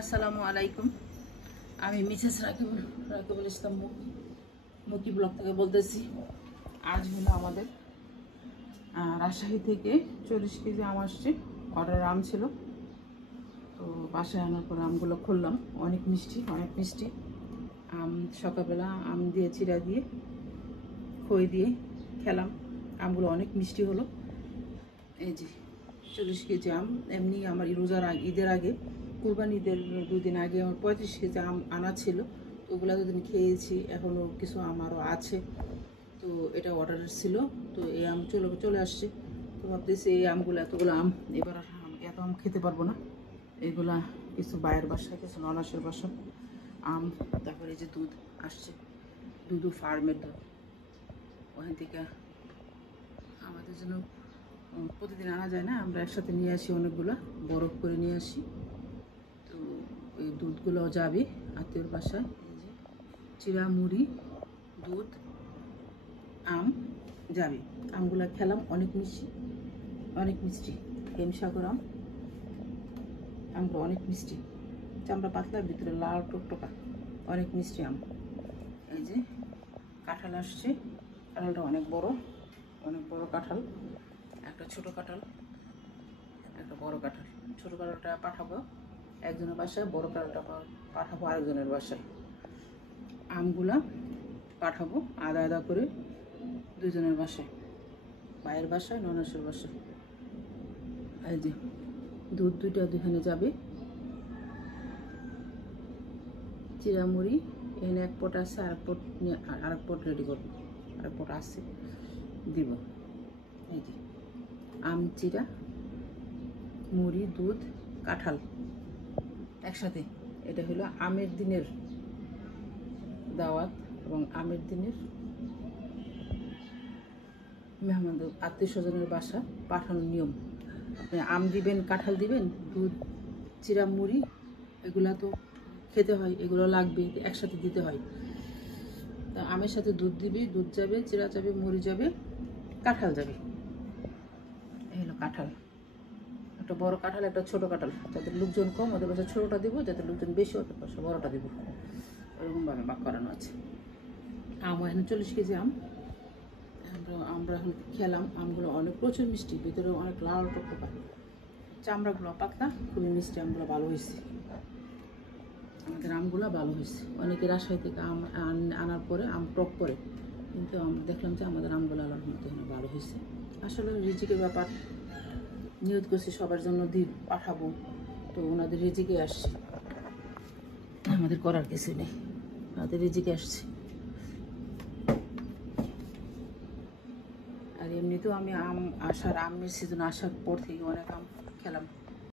আসসালামু আলাইকুম। আমি মিসেস রাকিবুল ইসলাম মুকি ব্লগ থেকে বলতেছি। আজ হলো আমাদের রাজশাহী থেকে 40 কেজি আম আসছে। অর্ডার আম ছিল, তো বাসায় আনার পর আমগুলো খুললাম। অনেক মিষ্টি আম। সকালবেলা আম দিয়ে চিড়া দিয়ে খই দিয়ে খেলাম। আমগুলো অনেক মিষ্টি হলো। এই যে 40 কেজি আম। এমনি আমার ঈদের আগে, কুরবানি ঈদের 2 দিন আগে আমার 35 কেজি আম আনা ছিল। তো ওগুলো দুদিন খেয়েছি, এখনও কিছু আমারও আছে। তো এটা অর্ডারের ছিল, তো এই আম চলে আসছে। তো ভাবতেছি এই আমগুলো, এতগুলো আম এবার এত আম খেতে পারবো না। এগুলা কিছু বায়ের বাসা, কিছু ননাসের বাসা আম। তারপরে এই যে দুধ আসছে, দুধু ফার্মের দুধ। ওখান থেকে আমাদের জন্য প্রতিদিন আনা যায় না, আমরা একসাথে নিয়ে আসি, অনেকগুলো বরফ করে নিয়ে আসি। তো ওই দুধগুলো যাবে আত্মীয়র বাসায়। এই যে চিড়া, মুড়ি, দুধ, আম যাবে। আমগুলো খেলাম, অনেক মিষ্টি। হেমসাগর আমগুলো অনেক মিষ্টি, চামড়া পাতলা, ভিতরে লাল টকটকা, অনেক মিষ্টি আম। এই যে কাঁঠাল আসছে, কাঁঠালটা অনেক বড় কাঁঠাল। একটা ছোট কাঁঠাল, একটা বড় কাঁঠাল। ছোট কাঁঠালটা পাঠাবো একজনের বাসায়, বড় কাঁঠালটা পাঠাবো আরেকজনের বাসায়। আমগুলা পাঠাবো আদা করে দুজনের বাসায়, ভাইয়ের বাসায়, ননাসের বাসায়। এই যে দুধ দুইটা দুখানে যাবে। চিড়ামুড়ি এখানে 1 পট আছে, আরেক পট রেডি করবো, আরেক পট আছে দিব। এই যে আম, চিড়া, মুড়ি, দুধ, কাঁঠাল একসাথে। এটা হলো আমের দিনের দাওয়াত এবং আমের দিনের মেহমানদের, আত্মীয় স্বজনের বাসা পাঠানোর নিয়ম। আপনি আম দিবেন, কাঁঠাল দিবেন, দুধ, চিড়া, মুড়ি, এগুলা তো খেতে হয়, এগুলো লাগবে, একসাথে দিতে হয়। তা আমের সাথে দুধ দিবি, দুধ যাবে, চিড়া যাবে, মুড়ি যাবে, কাঁঠাল যাবে। এই হলো কাঁঠাল। একটা বড় কাঁঠাল, একটা ছোট কাঁঠাল। যাদের লোকজন কম ওদের বাসায় ছোটোটা দিব, যাদের লোকজন বেশি ওদের বাসায় বড়োটা দিব। এরকমভাবে ভাগ করানো আছে। আম এখানে 40 কেজি আম আমরা এখন খেলাম। আমগুলো প্রচুর মিষ্টি, ভিতরে অনেক লাল টকটকা, চামড়াগুলো পাতলা, খুবই মিষ্টি। আমগুলো ভালো হয়েছে, আমাদের আমগুলো ভালো হয়েছে। অনেকে রাজশাহী থেকে আম আনার পরে আম টক করে, কিন্তু আমরা দেখলাম যে আমাদের আমগুলো আল্লাহর রহমতে ভালো হয়েছে। আসলে রিজিকের ব্যাপার, নিয়ত করছি সবার জন্য পাঠাবো, তো ওনাদের রিজিকে আসছে, আমাদের করার কিছু নেই, ওনাদের রিজিকে আসছে। আর এমনিতেও আমি আমের সিজন আসার পর থেকে অনেক আম খেলাম।